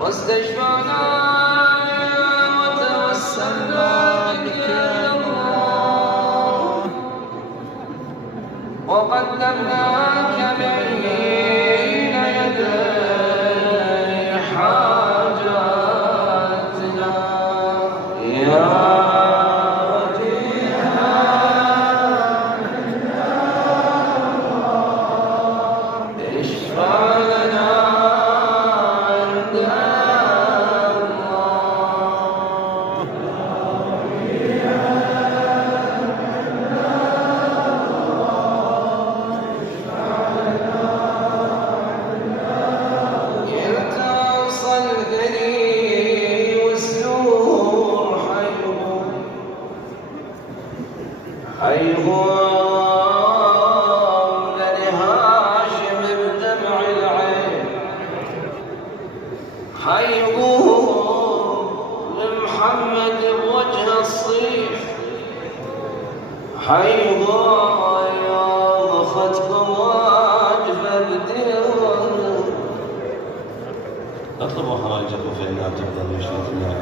واستشفعنا وتوسلنا بك يا الله وقدمناك بين يدي حاجاتنا يا أيهم لهاشم بدمع العين حيهم لمحمد بوجه الصيف حيهم يوم ختم واجب الدين اطلبوا حوائجكم في النار تفضلوا شوفنا.